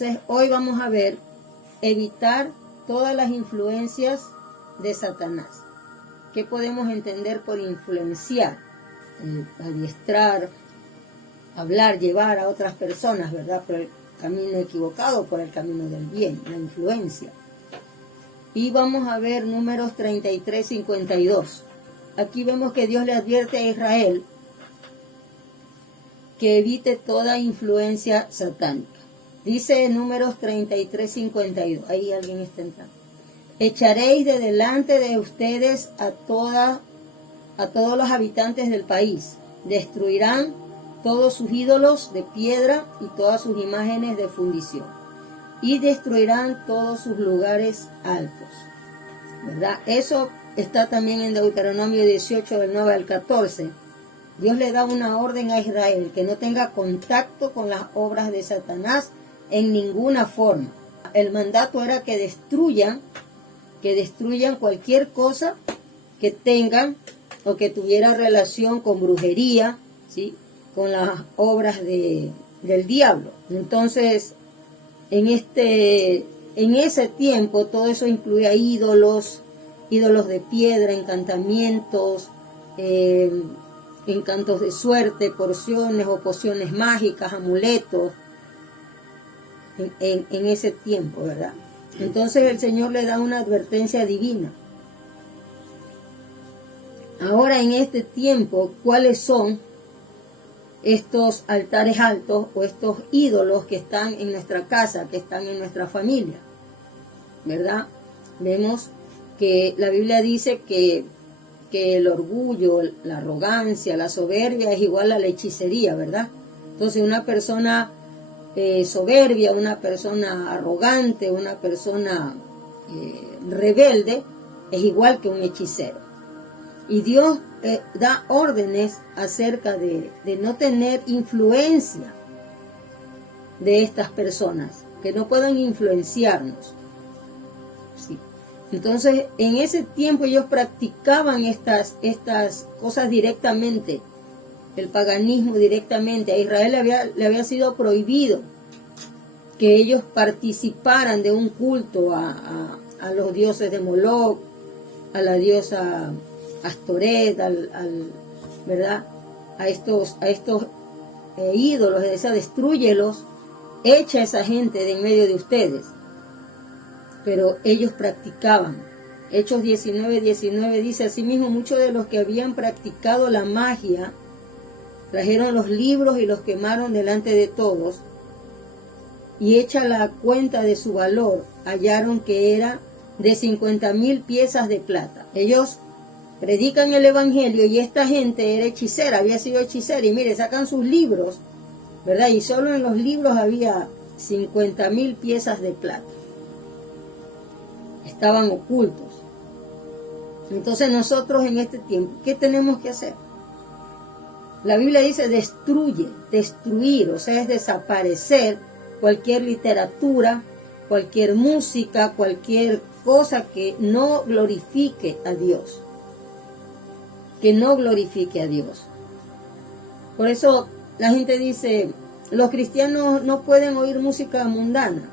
Entonces, hoy vamos a ver evitar todas las influencias de Satanás. ¿Qué podemos entender por influenciar? Adiestrar, hablar, llevar a otras personas, ¿verdad? Por el camino equivocado, por el camino del bien, la influencia. Y vamos a ver Números 33, 52. Aquí vemos que Dios le advierte a Israel que evite toda influencia satánica. Dice Números 33, 52. Ahí alguien está entrando. Echaréis de delante de ustedes a todos los habitantes del país. Destruirán todos sus ídolos de piedra y todas sus imágenes de fundición. Y destruirán todos sus lugares altos. ¿Verdad? Eso está también en Deuteronomio 18, del 9 al 14. Dios le da una orden a Israel que no tenga contacto con las obras de Satanás en ninguna forma. El mandato era que destruyan cualquier cosa que tengan o que tuviera relación con brujería, ¿sí? Con las obras del diablo. Entonces, en ese tiempo todo eso incluía ídolos de piedra, encantamientos, encantos de suerte, porciones o pociones mágicas, amuletos, en ese tiempo, ¿verdad? Entonces el Señor le da una advertencia divina. Ahora en este tiempo, ¿cuáles son estos altares altos o estos ídolos que están en nuestra casa, que están en nuestra familia? ¿Verdad? Vemos que la Biblia dice que el orgullo, la arrogancia, la soberbia es igual a la hechicería, ¿verdad? Entonces una persona soberbia, una persona arrogante, una persona rebelde es igual que un hechicero. Y Dios da órdenes acerca de no tener influencia de estas personas, que no puedan influenciarnos. Sí. Entonces, en ese tiempo ellos practicaban estas cosas directamente, el paganismo directamente. A Israel le había sido prohibido que ellos participaran de un culto a los dioses de Moloch, a la diosa Astoret, ¿verdad? A estos ídolos. Le decía, destrúyelos, echa a esa gente de en medio de ustedes. Pero ellos practicaban. Hechos 19, 19 dice: asimismo, muchos de los que habían practicado la magia trajeron los libros y los quemaron delante de todos, y hecha la cuenta de su valor, hallaron que era de 50,000 piezas de plata. Ellos predican el evangelio y esta gente era hechicera, había sido hechicera, y mire, sacan sus libros, ¿verdad? Y solo en los libros había 50,000 piezas de plata. Estaban ocultos. Entonces nosotros en este tiempo, ¿qué tenemos que hacer? La Biblia dice destruir, o sea, es desaparecer cualquier literatura, cualquier música, cualquier cosa que no glorifique a Dios. Que no glorifique a Dios. Por eso la gente dice, los cristianos no pueden oír música mundana.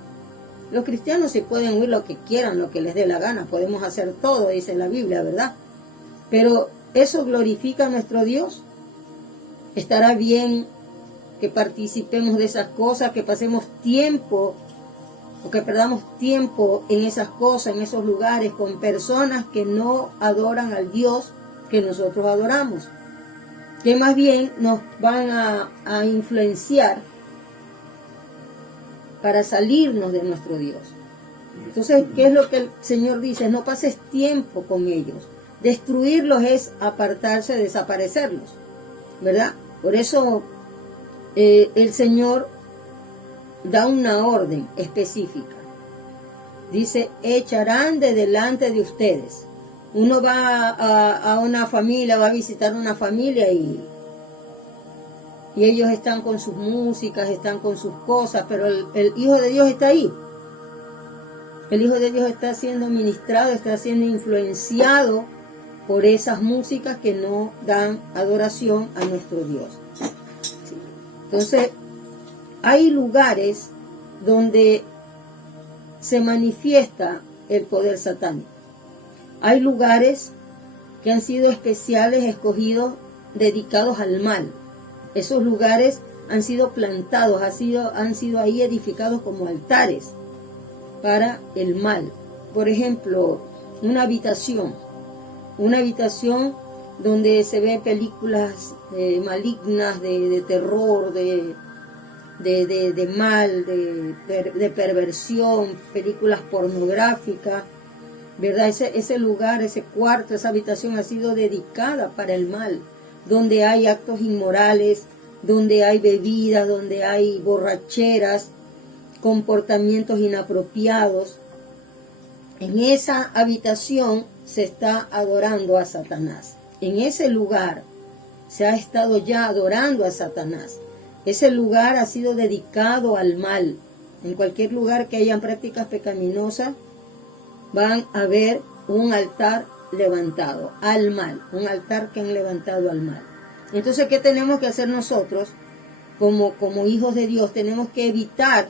Los cristianos sí pueden oír lo que quieran, lo que les dé la gana. Podemos hacer todo, dice la Biblia, ¿verdad? Pero ¿eso glorifica a nuestro Dios? ¿Estará bien que participemos de esas cosas, que pasemos tiempo o que perdamos tiempo en esas cosas, en esos lugares, con personas que no adoran al Dios que nosotros adoramos? Que más bien nos van a influenciar para salirnos de nuestro Dios. Entonces, ¿qué es lo que el Señor dice? No pases tiempo con ellos. Destruirlos es apartarse, desaparecerlos, ¿verdad? Por eso el Señor da una orden específica. Dice, echarán de delante de ustedes. Uno va a una familia, va a visitar una familia y ellos están con sus músicas, están con sus cosas, pero el Hijo de Dios está ahí. El Hijo de Dios está siendo ministrado, está siendo influenciado por esas músicas que no dan adoración a nuestro Dios. Sí. Entonces, hay lugares donde se manifiesta el poder satánico. Hay lugares que han sido especiales, escogidos, dedicados al mal. Esos lugares han sido plantados, han sido ahí edificados como altares para el mal. Por ejemplo, una habitación donde se ve películas malignas de terror, de mal, de perversión, películas pornográficas, ¿verdad? Ese lugar, ese cuarto, esa habitación ha sido dedicada para el mal, donde hay actos inmorales, donde hay bebidas, donde hay borracheras, comportamientos inapropiados. En esa habitación se está adorando a Satanás. En ese lugar se ha estado ya adorando a Satanás. Ese lugar ha sido dedicado al mal. En cualquier lugar que hayan prácticas pecaminosas, van a ver un altar levantado al mal, un altar que han levantado al mal. Entonces, ¿qué tenemos que hacer nosotros como hijos de Dios? Tenemos que evitar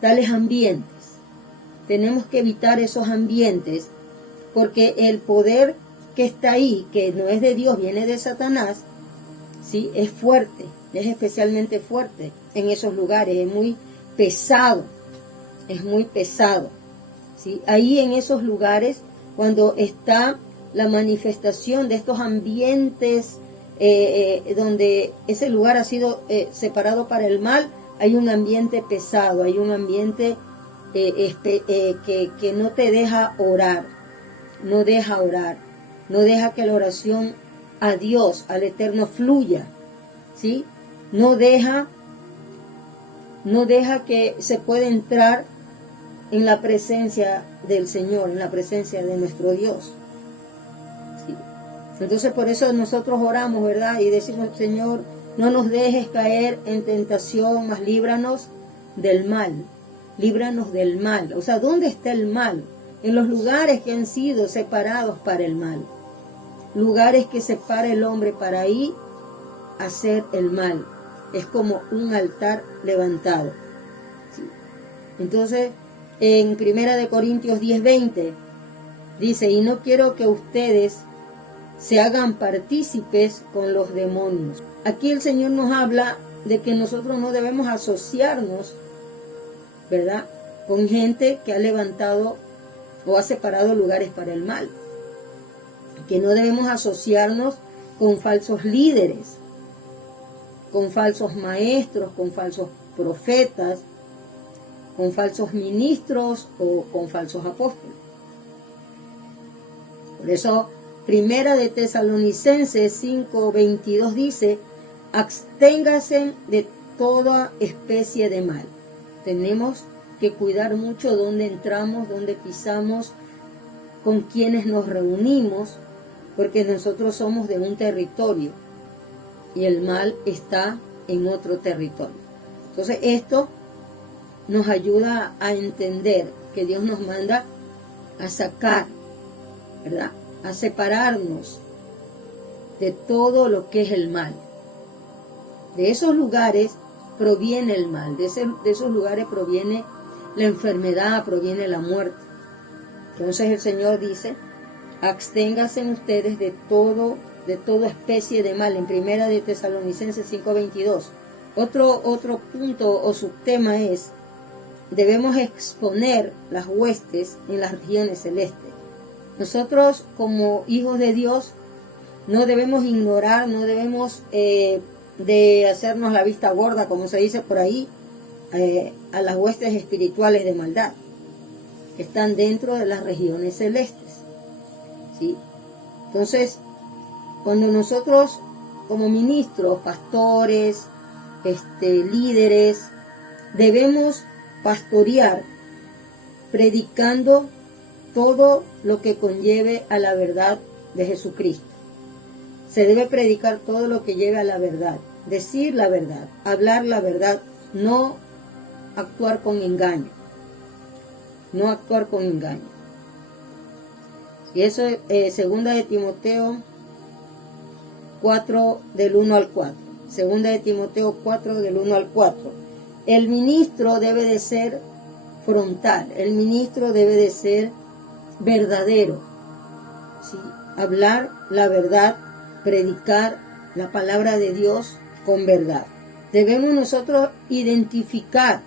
tales ambientes. Tenemos que evitar esos ambientes, porque el poder que está ahí, que no es de Dios, viene de Satanás, ¿sí? Es fuerte, es especialmente fuerte en esos lugares, es muy pesado, ¿sí? Ahí en esos lugares, cuando está la manifestación de estos ambientes, donde ese lugar ha sido separado para el mal, hay un ambiente pesado, hay un ambiente que no te deja orar, no deja que la oración a Dios, al Eterno, fluya, ¿sí? No deja que se pueda entrar en la presencia del Señor, en la presencia de nuestro Dios, ¿sí? Entonces, por eso nosotros oramos, ¿verdad? Y decimos: Señor, no nos dejes caer en tentación, mas líbranos del mal. Líbranos del mal. O sea, ¿dónde está el mal? En los lugares que han sido separados para el mal. Lugares que separa el hombre para ahí hacer el mal. Es como un altar levantado, ¿sí? Entonces, en 1 Corintios 10:20 dice: y no quiero que ustedes se hagan partícipes con los demonios. Aquí el Señor nos habla de que nosotros no debemos asociarnos, ¿verdad?, con gente que ha levantado o ha separado lugares para el mal. Que no debemos asociarnos con falsos líderes, con falsos maestros, con falsos profetas, con falsos ministros o con falsos apóstoles. Por eso, 1 de Tesalonicenses 5:22 dice: absténgase de toda especie de mal. Tenemos que cuidar mucho dónde entramos, dónde pisamos, con quienes nos reunimos, porque nosotros somos de un territorio y el mal está en otro territorio. Entonces, esto nos ayuda a entender que Dios nos manda a sacar, ¿verdad?, a separarnos de todo lo que es el mal. De esos lugares proviene el mal, de esos lugares proviene la enfermedad, proviene la muerte. Entonces el Señor dice: absténganse ustedes de toda especie de mal, en 1 de Tesalonicenses 5:22. Otro punto o subtema es: debemos exponer las huestes en las regiones celestes. Nosotros, como hijos de Dios, no debemos ignorar, no debemos de hacernos la vista gorda, como se dice por ahí, a las huestes espirituales de maldad que están dentro de las regiones celestes, ¿sí? Entonces, cuando nosotros, como ministros, pastores, líderes, debemos pastorear predicando todo lo que conlleve a la verdad de Jesucristo. Se debe predicar todo lo que lleve a la verdad, decir la verdad, hablar la verdad, no actuar con engaño. No actuar con engaño. Y eso es 2 de Timoteo 4, del 1 al 4. 2 de Timoteo 4, del 1 al 4. el ministro debe de ser frontal, el ministro debe de ser verdadero, ¿sí? Hablar la verdad, predicar la palabra de Dios con verdad. Debemos nosotros identificar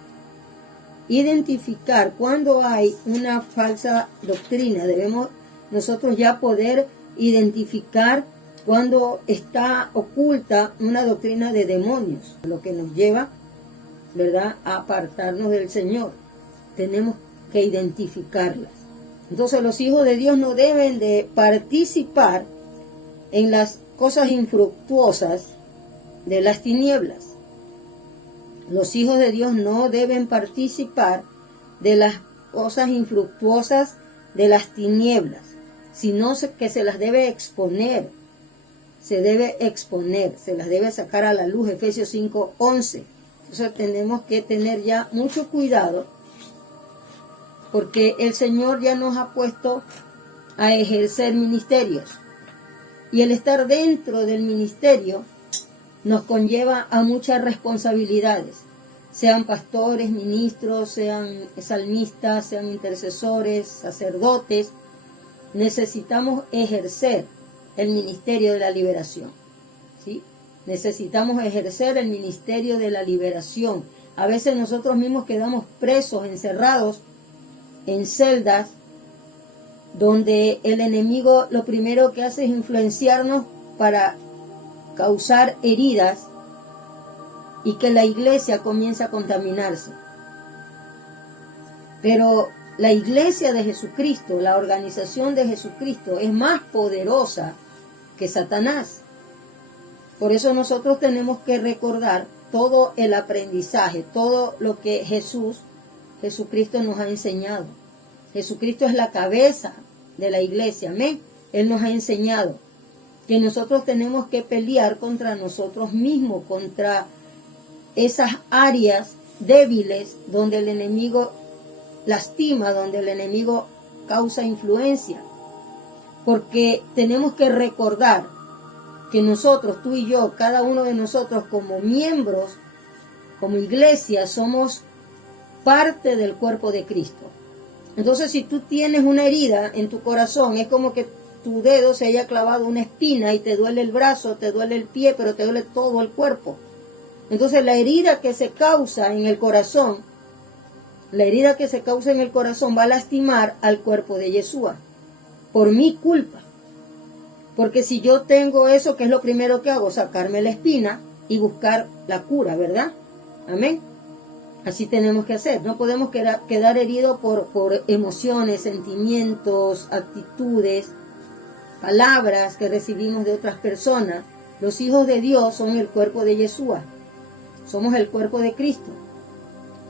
cuando hay una falsa doctrina. Debemos nosotros ya poder identificar cuando está oculta una doctrina de demonios, lo que nos lleva, ¿verdad?, a apartarnos del Señor. Tenemos que identificarlas. Entonces los hijos de Dios no deben de participar en las cosas infructuosas de las tinieblas. Los hijos de Dios no deben participar de las cosas infructuosas de las tinieblas, sino que se las debe exponer. Se las debe sacar a la luz, Efesios 5:11. Entonces tenemos que tener ya mucho cuidado, porque el Señor ya nos ha puesto a ejercer ministerios. Y el estar dentro del ministerio nos conlleva a muchas responsabilidades. Sean pastores, ministros, sean salmistas, sean intercesores, sacerdotes. Necesitamos ejercer el ministerio de la liberación, ¿sí? Necesitamos ejercer el ministerio de la liberación. A veces nosotros mismos quedamos presos, encerrados en celdas, donde el enemigo lo primero que hace es influenciarnos para causar heridas y que la iglesia comience a contaminarse. Pero la iglesia de Jesucristo, la organización de Jesucristo, es más poderosa que Satanás. Por eso nosotros tenemos que recordar todo el aprendizaje, todo lo que Jesucristo nos ha enseñado. Jesucristo es la cabeza de la iglesia, amén. Él nos ha enseñado que nosotros tenemos que pelear contra nosotros mismos, contra esas áreas débiles donde el enemigo lastima, donde el enemigo causa influencia. Porque tenemos que recordar que nosotros, tú y yo, cada uno de nosotros como miembros, como iglesia, somos parte del cuerpo de Cristo. Entonces, si tú tienes una herida en tu corazón, es como que tu dedo se haya clavado una espina y te duele el brazo, te duele el pie, pero te duele todo el cuerpo. Entonces, la herida que se causa en el corazón, va a lastimar al cuerpo de Yeshua, por mi culpa. Porque si yo tengo eso, ¿qué es lo primero que hago? Sacarme la espina y buscar la cura, ¿verdad? Amén. Así tenemos que hacer. No podemos quedar heridos por emociones, sentimientos, actitudes, palabras que recibimos de otras personas. Los hijos de Dios son el cuerpo de Yeshua. Somos el cuerpo de Cristo,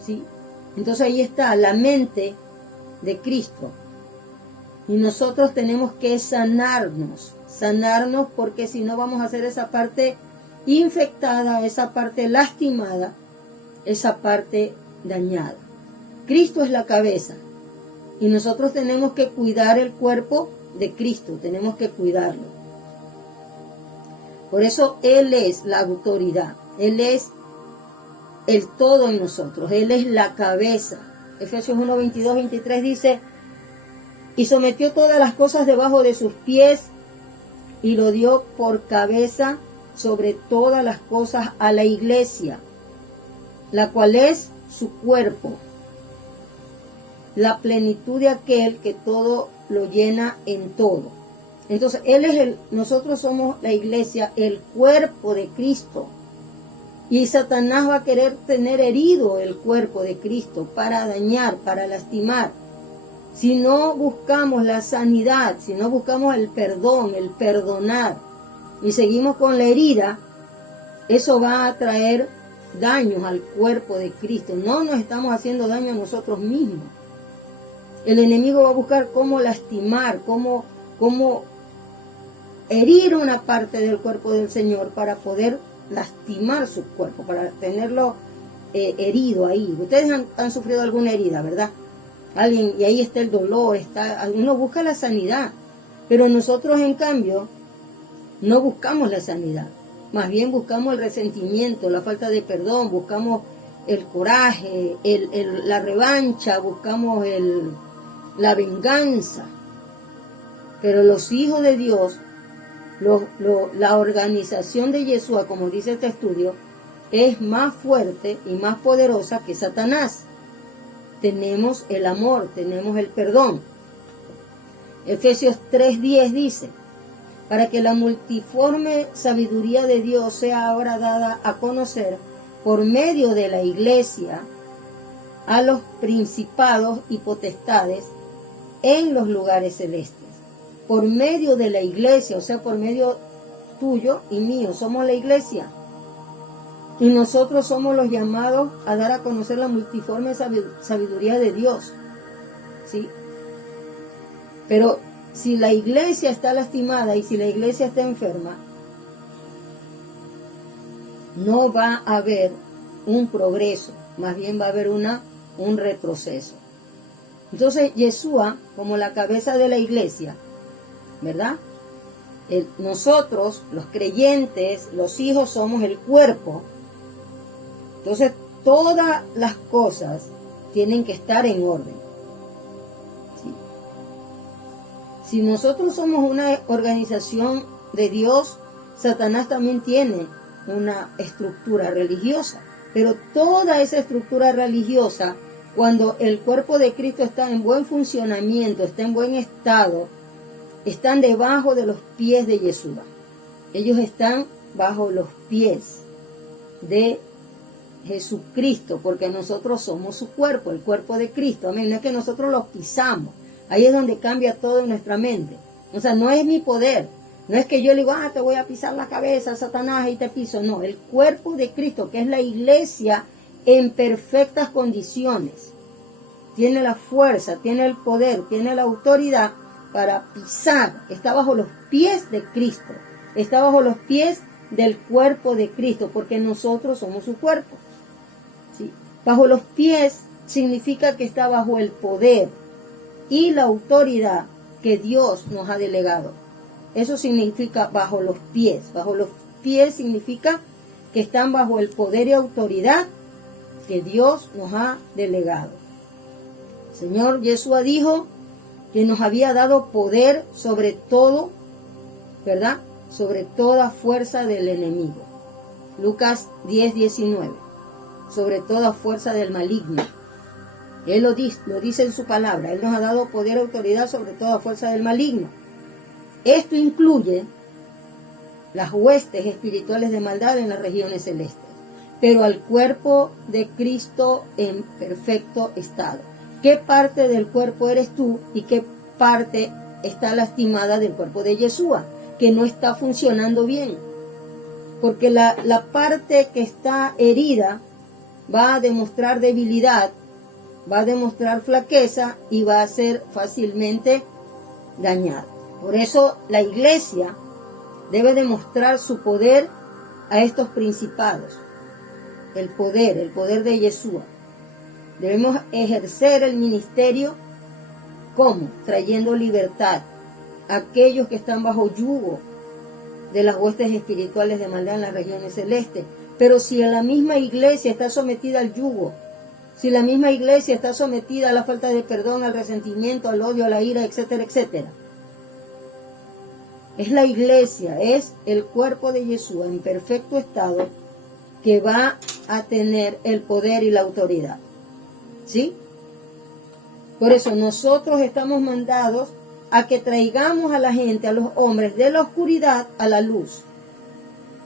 ¿sí? Entonces ahí está la mente de Cristo. Y nosotros tenemos que sanarnos porque si no vamos a hacer esa parte infectada, esa parte lastimada, esa parte dañada. Cristo es la cabeza y nosotros tenemos que cuidar el cuerpo de Cristo, tenemos que cuidarlo. Por eso Él es la autoridad, Él es el todo en nosotros, Él es la cabeza. Efesios 1, 22, 23 dice: y sometió todas las cosas debajo de sus pies y lo dio por cabeza sobre todas las cosas a la iglesia, la cual es su cuerpo, la plenitud de aquel que todo lo llena en todo. Entonces, nosotros somos la iglesia, el cuerpo de Cristo. Y Satanás va a querer tener herido el cuerpo de Cristo para dañar, para lastimar. Si no buscamos la sanidad, si no buscamos el perdón, el perdonar, y seguimos con la herida, eso va a traer daños al cuerpo de Cristo. No nos estamos haciendo daño a nosotros mismos. El enemigo va a buscar cómo lastimar, cómo herir una parte del cuerpo del Señor para poder lastimar su cuerpo, para tenerlo herido ahí. Ustedes han sufrido alguna herida, ¿verdad? Alguien, y ahí está el dolor, uno busca la sanidad, pero nosotros en cambio no buscamos la sanidad, más bien buscamos el resentimiento, la falta de perdón, buscamos el coraje, la revancha, buscamos la venganza. Pero los hijos de Dios, la organización de Yeshua, como dice este estudio, es más fuerte y más poderosa que Satanás. Tenemos el amor, tenemos el perdón. Efesios 3:10 dice, para que la multiforme sabiduría de Dios sea ahora dada a conocer por medio de la iglesia a los principados y potestades en los lugares celestes. Por medio de la iglesia, o sea, por medio tuyo y mío, somos la iglesia. Y nosotros somos los llamados a dar a conocer la multiforme sabiduría de Dios. ¿Sí? Pero si la iglesia está lastimada y si la iglesia está enferma, no va a haber un progreso, más bien va a haber un retroceso. Entonces, Yeshua, como la cabeza de la iglesia, ¿verdad? Nosotros, los creyentes, los hijos, somos el cuerpo. Entonces, todas las cosas tienen que estar en orden. ¿Sí? Si nosotros somos una organización de Dios, Satanás también tiene una estructura religiosa. Pero toda esa estructura religiosa, cuando el cuerpo de Cristo está en buen funcionamiento, está en buen estado, están debajo de los pies de Yeshua. Ellos están bajo los pies de Jesucristo, porque nosotros somos su cuerpo, el cuerpo de Cristo. Amén. No es que nosotros los pisamos. Ahí es donde cambia todo en nuestra mente. O sea, no es mi poder. No es que yo le digo, te voy a pisar la cabeza, Satanás, y te piso. No, el cuerpo de Cristo, que es la iglesia, en perfectas condiciones. Tiene la fuerza, tiene el poder, tiene la autoridad para pisar. Está bajo los pies de Cristo. Está bajo los pies del cuerpo de Cristo, porque nosotros somos su cuerpo. ¿Sí? Bajo los pies significa que está bajo el poder y la autoridad que Dios nos ha delegado. Eso significa bajo los pies. Bajo los pies significa que están bajo el poder y autoridad que Dios nos ha delegado. El Señor Yeshua dijo que nos había dado poder sobre todo, ¿verdad? Sobre toda fuerza del enemigo. Lucas 10:19. Sobre toda fuerza del maligno. Él lo dice en su palabra. Él nos ha dado poder y autoridad sobre toda fuerza del maligno. Esto incluye las huestes espirituales de maldad en las regiones celestes, pero al cuerpo de Cristo en perfecto estado. ¿Qué parte del cuerpo eres tú y qué parte está lastimada del cuerpo de Yeshua, que no está funcionando bien? Porque la parte que está herida va a demostrar debilidad, va a demostrar flaqueza y va a ser fácilmente dañada. Por eso la iglesia debe demostrar su poder a estos principados. El poder de Yeshua. Debemos ejercer el ministerio, ¿cómo? Trayendo libertad a aquellos que están bajo yugo de las huestes espirituales de maldad en las regiones celestes. Pero si la misma iglesia está sometida al yugo, si la misma iglesia está sometida a la falta de perdón, al resentimiento, al odio, a la ira, etcétera, etcétera. Es la iglesia, es el cuerpo de Yeshua en perfecto estado que va a tener el poder y la autoridad. ¿Sí? Por eso nosotros estamos mandados a que traigamos a la gente, a los hombres, de la oscuridad a la luz.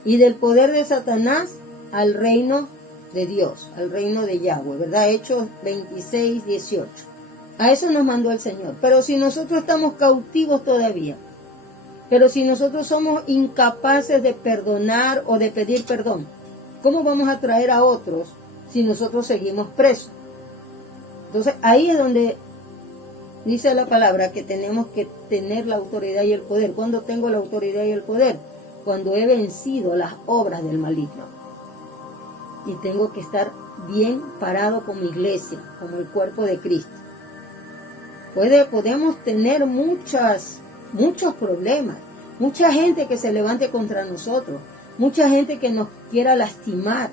Y del poder de Satanás al reino de Dios, al reino de Yahweh, ¿verdad? Hechos 26:18. A eso nos mandó el Señor. Pero si nosotros estamos cautivos todavía, pero si nosotros somos incapaces de perdonar o de pedir perdón, ¿cómo vamos a traer a otros si nosotros seguimos presos? Entonces ahí es donde dice la palabra que tenemos que tener la autoridad y el poder. ¿Cuándo tengo la autoridad y el poder? Cuando he vencido las obras del maligno. Y tengo que estar bien parado como iglesia, como el cuerpo de Cristo. Podemos tener muchos problemas, mucha gente que se levante contra nosotros, mucha gente que nos quiera lastimar.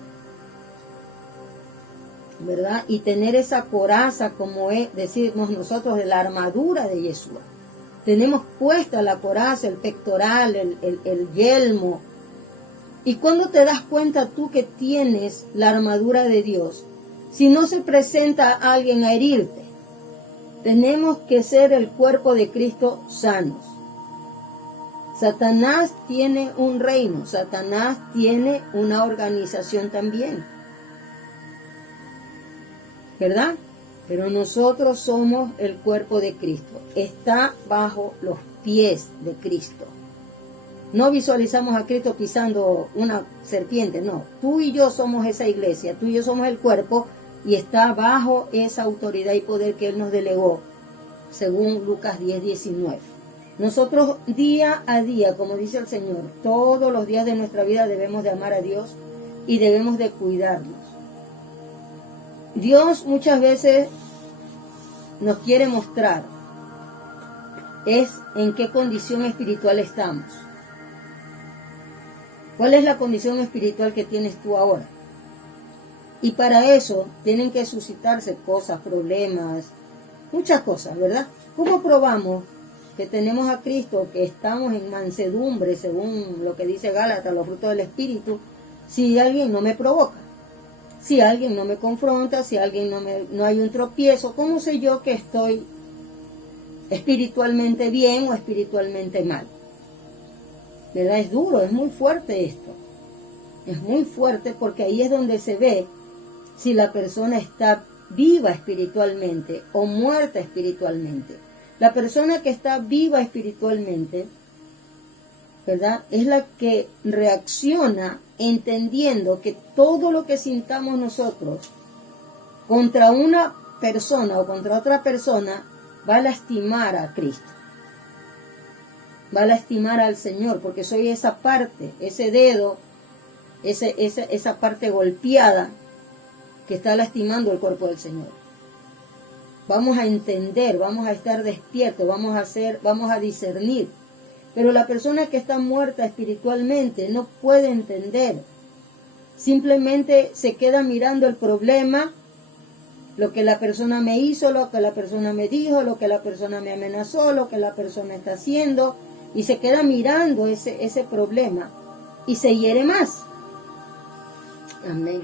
¿verdad? Y tener esa coraza, como decimos nosotros, de la armadura de Yeshua. Tenemos puesta la coraza, el pectoral, el yelmo. Y cuando te das cuenta tú que tienes la armadura de Dios, si no se presenta alguien a herirte, tenemos que ser el cuerpo de Cristo sanos. Satanás tiene un reino, Satanás tiene una organización también, ¿verdad? Pero nosotros somos el cuerpo de Cristo, está bajo los pies de Cristo. No visualizamos a Cristo pisando una serpiente, no. Tú y yo somos esa iglesia, tú y yo somos el cuerpo y está bajo esa autoridad y poder que Él nos delegó, según Lucas 10:19. Nosotros día a día, como dice el Señor, todos los días de nuestra vida debemos de amar a Dios y debemos de cuidarnos. Dios muchas veces nos quiere mostrar es en qué condición espiritual estamos. ¿Cuál es la condición espiritual que tienes tú ahora? Y para eso tienen que suscitarse cosas, problemas, muchas cosas, ¿verdad? ¿Cómo probamos que tenemos a Cristo, que estamos en mansedumbre, según lo que dice Gálatas, los frutos del Espíritu, si alguien no me provoca? Si alguien no me confronta, si alguien no hay un tropiezo, ¿cómo sé yo que estoy espiritualmente bien o espiritualmente mal? ¿Verdad? Es duro, es muy fuerte esto. Es muy fuerte porque ahí es donde se ve si la persona está viva espiritualmente o muerta espiritualmente. La persona que está viva espiritualmente, ¿verdad?, es la que reacciona entendiendo que todo lo que sintamos nosotros contra una persona o contra otra persona va a lastimar a Cristo. Va a lastimar al Señor, porque soy esa parte, ese dedo, esa parte golpeada que está lastimando el cuerpo del Señor. Vamos a entender, vamos a estar despiertos, vamos a discernir. Pero la persona que está muerta espiritualmente no puede entender. Simplemente se queda mirando el problema, lo que la persona me hizo, lo que la persona me dijo, lo que la persona me amenazó, lo que la persona está haciendo, y se queda mirando ese problema y se hiere más. Amén.